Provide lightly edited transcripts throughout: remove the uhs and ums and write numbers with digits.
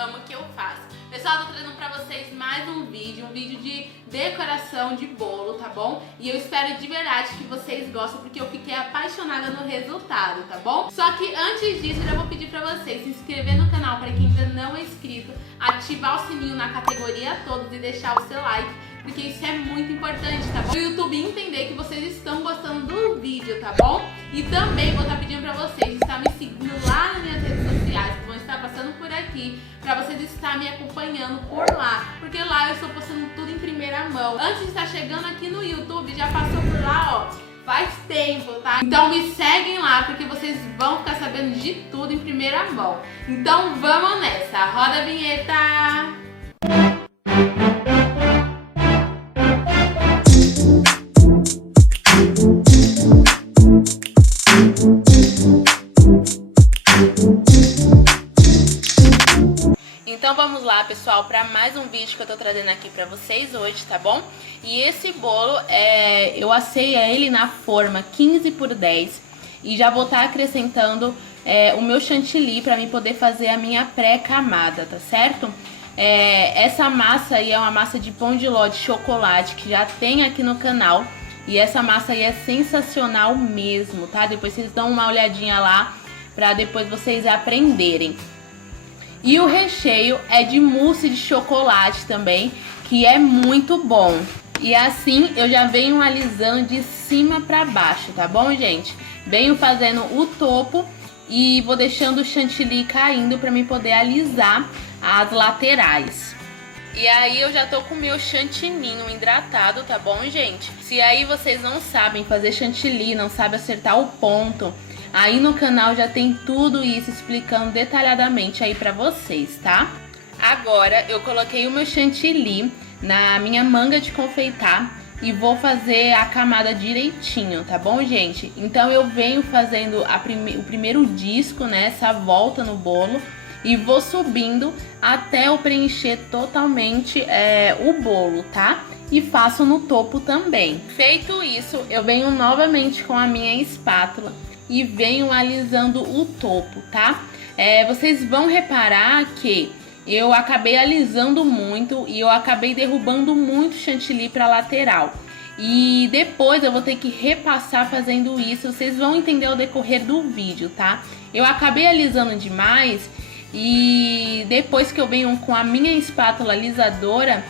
amo o que eu faço. Pessoal, tô trazendo pra vocês mais um vídeo de decoração de bolo, tá bom? E eu espero de verdade que vocês gostem, porque eu fiquei apaixonada no resultado, tá bom? Só que antes disso, eu já vou pedir pra vocês se inscrever no canal para quem ainda não é inscrito, ativar o sininho na categoria todos e deixar o seu like, porque isso é muito importante, tá bom? O YouTube entender que vocês estão gostando do vídeo, tá bom? E também vou estar pedindo pra vocês estar me seguindo lá nas minhas redes sociais, que vão estar passando por aqui, pra vocês estar me acompanhando por lá, porque lá eu estou postando tudo em primeira mão. Antes de estar chegando aqui no YouTube, já passou por lá, ó, faz tempo, tá? Então me seguem lá, porque vocês vão ficar sabendo de tudo em primeira mão. Então vamos nessa, roda a vinheta! Então vamos lá, pessoal, para mais um vídeo que eu tô trazendo aqui pra vocês hoje, tá bom? E esse bolo, eu assei ele na forma 15 por 10 e já vou estar acrescentando o meu chantilly para mim poder fazer a minha pré-camada, tá certo? Essa massa aí é uma massa de pão de ló de chocolate que já tem aqui no canal. E essa massa aí é sensacional mesmo, tá? Depois vocês dão uma olhadinha lá pra depois vocês aprenderem. E o recheio é de mousse de chocolate também, que é muito bom. E assim eu já venho alisando de cima pra baixo, tá bom, gente? Venho fazendo o topo e vou deixando o chantilly caindo pra mim poder alisar as laterais. E aí eu já tô com o meu chantininho hidratado, tá bom, gente? Se aí vocês não sabem fazer chantilly, não sabem acertar o ponto, aí no canal já tem tudo isso explicando detalhadamente aí pra vocês, tá? Agora eu coloquei o meu chantilly na minha manga de confeitar e vou fazer a camada direitinho, tá bom, gente? Então eu venho fazendo o primeiro disco, né, essa volta no bolo, e vou subindo até eu preencher totalmente o bolo, tá? E faço no topo também. Feito isso, eu venho novamente com a minha espátula e venho alisando o topo, tá? Vocês vão reparar que eu acabei alisando muito e eu acabei derrubando muito chantilly para lateral. E depois eu vou ter que repassar fazendo isso, vocês vão entender ao decorrer do vídeo, tá? Eu acabei alisando demais e depois que eu venho com a minha espátula alisadora,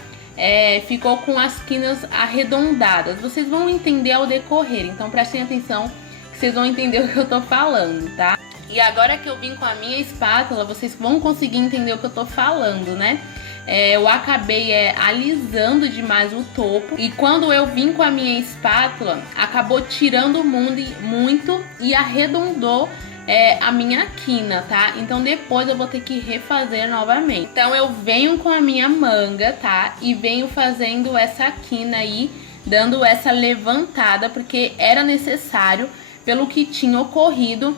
ficou com as quinas arredondadas. Vocês vão entender ao decorrer, então prestem atenção que vocês vão entender o que eu tô falando, tá? E agora que eu vim com a minha espátula, vocês vão conseguir entender o que eu tô falando, né? Eu acabei alisando demais o topo e quando eu vim com a minha espátula, acabou tirando muito e arredondou a minha quina, tá? Então depois eu vou ter que refazer novamente. Então eu venho com a minha manga, tá? E venho fazendo essa quina aí, dando essa levantada, porque era necessário pelo que tinha ocorrido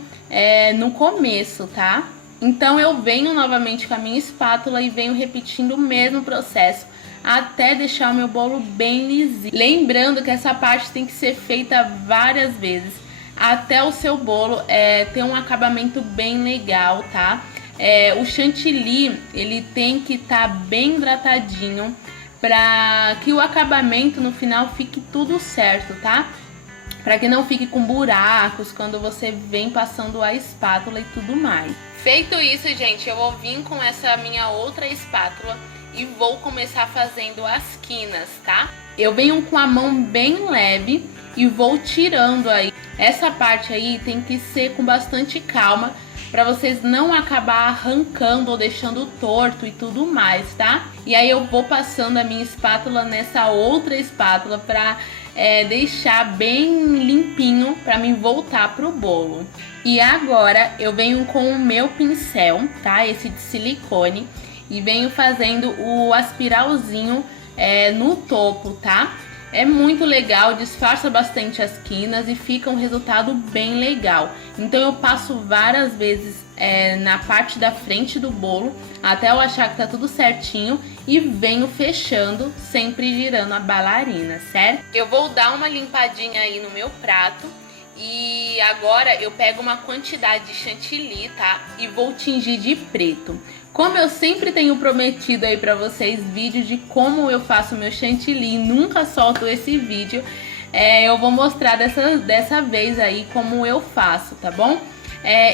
no começo, tá? Então eu venho novamente com a minha espátula e venho repetindo o mesmo processo até deixar o meu bolo bem lisinho. Lembrando que essa parte tem que ser feita várias vezes até o seu bolo ter um acabamento bem legal, tá? O chantilly, ele tem que estar bem hidratadinho para que o acabamento no final fique tudo certo, tá? Para que não fique com buracos quando você vem passando a espátula e tudo mais. Feito isso, gente, eu vou vir com essa minha outra espátula e vou começar fazendo as quinas, tá? Eu venho com a mão bem leve e vou tirando aí. Essa parte aí tem que ser com bastante calma para vocês não acabar arrancando ou deixando torto e tudo mais, tá? E aí eu vou passando a minha espátula nessa outra espátula para deixar bem limpinho para mim voltar pro bolo. E agora eu venho com o meu pincel, tá? Esse de silicone, e venho fazendo o aspiralzinho no topo, tá? É muito legal, disfarça bastante as quinas e fica um resultado bem legal. Então eu passo várias vezes na parte da frente do bolo até eu achar que tá tudo certinho e venho fechando, sempre girando a bailarina, certo? Eu vou dar uma limpadinha aí no meu prato E agora eu pego uma quantidade de chantilly, tá? E vou tingir de preto. Como eu sempre tenho prometido aí pra vocês vídeos de como eu faço meu chantilly, nunca solto esse vídeo, eu vou mostrar dessa vez aí como eu faço, tá bom?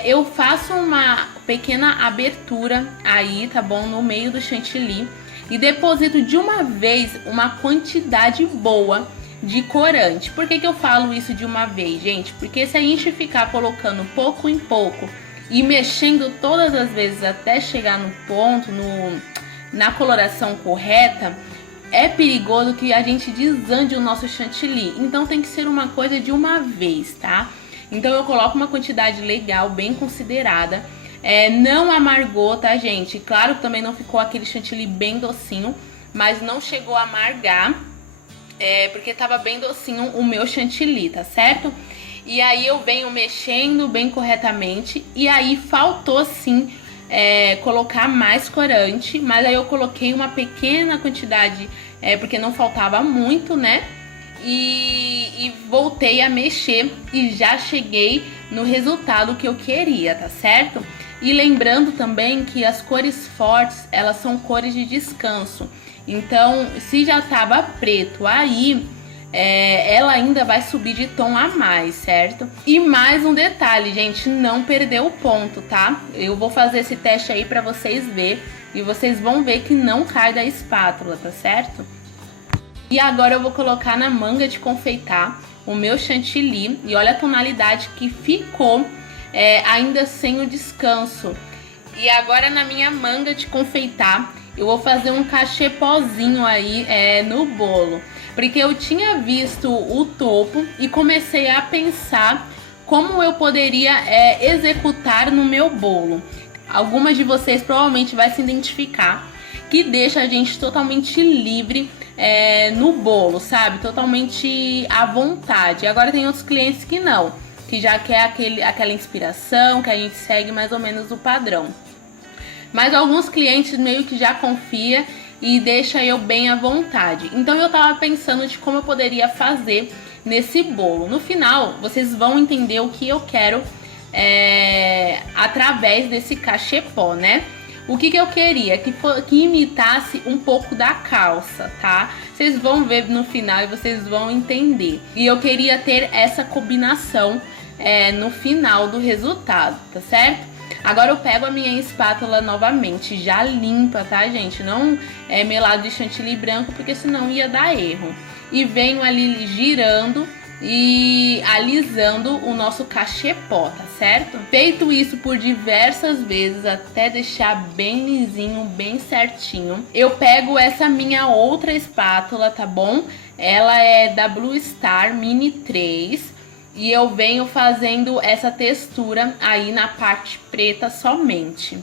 Eu faço uma pequena abertura aí, tá bom? No meio do chantilly e deposito de uma vez uma quantidade boa de corante. Por que eu falo isso de uma vez, gente? Porque se a gente ficar colocando pouco em pouco e mexendo todas as vezes até chegar no ponto, na coloração correta, é perigoso que a gente desande o nosso chantilly. Então tem que ser uma coisa de uma vez, tá? Então eu coloco uma quantidade legal, bem considerada. Não amargou, tá, gente? Claro que também não ficou aquele chantilly bem docinho, mas não chegou a amargar. Porque tava bem docinho o meu chantilly, tá certo? E aí eu venho mexendo bem corretamente. E aí faltou sim colocar mais corante. Mas aí eu coloquei uma pequena quantidade, porque não faltava muito, né? E voltei a mexer e já cheguei no resultado que eu queria, tá certo? E lembrando também que as cores fortes, elas são cores de descanso. Então, se já tava preto aí, ela ainda vai subir de tom a mais, certo? E mais um detalhe, gente, não perder o ponto, tá? Eu vou fazer esse teste aí pra vocês verem. E vocês vão ver que não cai da espátula, tá certo? E agora eu vou colocar na manga de confeitar o meu chantilly. E olha a tonalidade que ficou ainda sem o descanso. E agora na minha manga de confeitar, eu vou fazer um cachepozinho aí no bolo. Porque eu tinha visto o topo e comecei a pensar como eu poderia executar no meu bolo. Algumas de vocês provavelmente vai se identificar, que deixa a gente totalmente livre no bolo, sabe? Totalmente à vontade. Agora tem outros clientes que não, que já quer aquela inspiração, que a gente segue mais ou menos o padrão. Mas alguns clientes meio que já confia e deixa eu bem à vontade. Então eu tava pensando de como eu poderia fazer nesse bolo. No final, vocês vão entender o que eu quero através desse cachepô, né? O que eu queria? Que imitasse um pouco da calça, tá? Vocês vão ver no final e vocês vão entender. E eu queria ter essa combinação no final do resultado, tá certo? Agora eu pego a minha espátula novamente, já limpa, tá, gente? Não melado de chantilly branco, porque senão ia dar erro. E venho ali girando e alisando o nosso cachepô, tá certo? Feito isso por diversas vezes até deixar bem lisinho, bem certinho, eu pego essa minha outra espátula, tá bom? Ela é da Blue Star Mini 3 e eu venho fazendo essa textura aí na parte preta somente.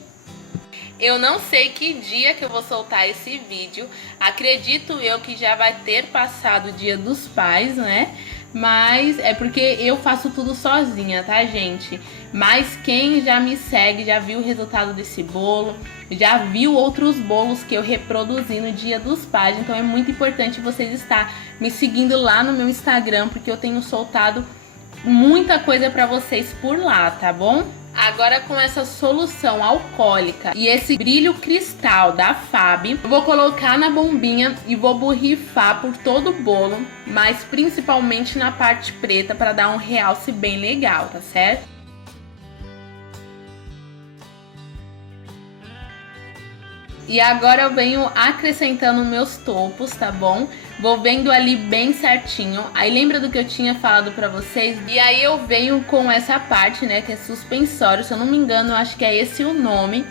Eu não sei que dia que eu vou soltar esse vídeo, acredito eu que já vai ter passado o Dia dos Pais, né? Mas é porque eu faço tudo sozinha, tá, gente? Mas quem já me segue, já viu o resultado desse bolo, já viu outros bolos que eu reproduzi no Dia dos Pais. Então é muito importante vocês estar me seguindo lá no meu Instagram, porque eu tenho soltado muita coisa pra vocês por lá, tá bom? Agora com essa solução alcoólica e esse brilho cristal da Fab, eu vou colocar na bombinha e vou borrifar por todo o bolo, mas principalmente na parte preta para dar um realce bem legal, tá certo? E agora eu venho acrescentando meus topos, tá bom? Vou vendo ali bem certinho. Aí lembra do que eu tinha falado pra vocês? E aí eu venho com essa parte, né, que é suspensório. Se eu não me engano, eu acho que é esse o nome.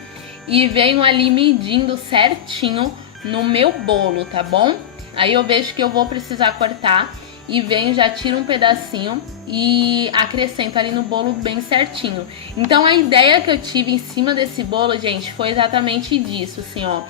E venho ali medindo certinho no meu bolo, tá bom? Aí eu vejo que eu vou precisar cortar. E venho, já tiro um pedacinho e acrescento ali no bolo bem certinho. Então a ideia que eu tive em cima desse bolo, gente, foi exatamente disso, assim, ó.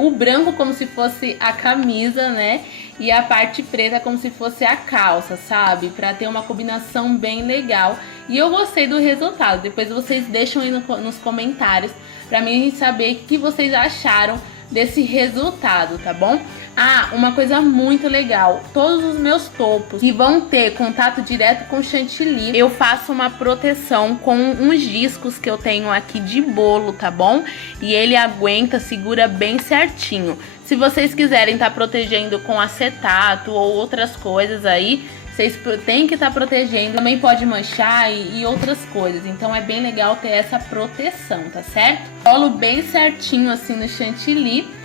O branco como se fosse a camisa, né? E a parte preta como se fosse a calça, sabe? Pra ter uma combinação bem legal. E eu gostei do resultado. Depois vocês deixam aí nos comentários pra mim saber o que vocês acharam desse resultado, tá bom? Ah, uma coisa muito legal, todos os meus topos que vão ter contato direto com chantilly, eu faço uma proteção com uns discos que eu tenho aqui de bolo, tá bom? E ele aguenta, segura bem certinho. Se vocês quiserem estar protegendo com acetato ou outras coisas aí, vocês têm que estar protegendo, também pode manchar e outras coisas. Então é bem legal ter essa proteção, tá certo? Colo bem certinho assim no chantilly.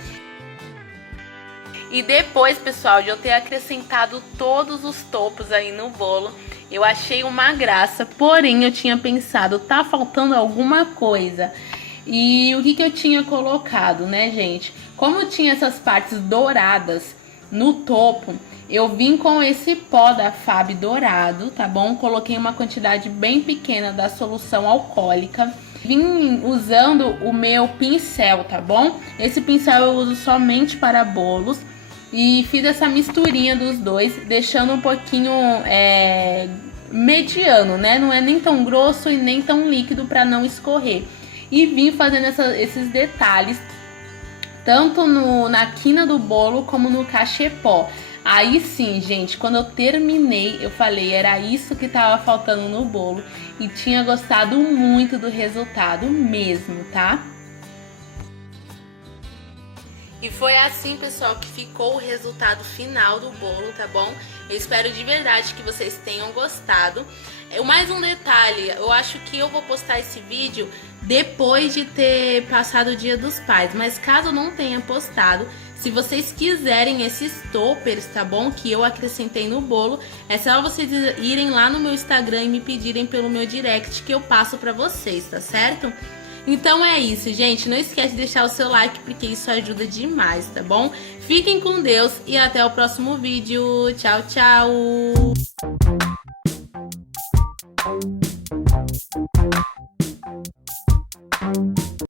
E depois, pessoal, de eu ter acrescentado todos os topos aí no bolo, eu achei uma graça, porém eu tinha pensado, tá faltando alguma coisa. E o que eu tinha colocado, né, gente? Como tinha essas partes douradas no topo, eu vim com esse pó da Fab dourado, tá bom? Coloquei uma quantidade bem pequena da solução alcoólica. Vim usando o meu pincel, tá bom? Esse pincel eu uso somente para bolos. E fiz essa misturinha dos dois, deixando um pouquinho mediano, né? Não é nem tão grosso e nem tão líquido para não escorrer. E vim fazendo esses detalhes, tanto na quina do bolo como no cachepó. Aí sim, gente, quando eu terminei, eu falei, era isso que tava faltando no bolo. E tinha gostado muito do resultado mesmo, tá? E foi assim, pessoal, que ficou o resultado final do bolo, tá bom? Eu espero de verdade que vocês tenham gostado. Mais um detalhe, eu acho que eu vou postar esse vídeo depois de ter passado o Dia dos Pais. Mas caso não tenha postado, se vocês quiserem esses toppers, tá bom? Que eu acrescentei no bolo, é só vocês irem lá no meu Instagram e me pedirem pelo meu direct que eu passo pra vocês, tá certo? Então é isso, gente. Não esquece de deixar o seu like, porque isso ajuda demais, tá bom? Fiquem com Deus e até o próximo vídeo. Tchau, tchau!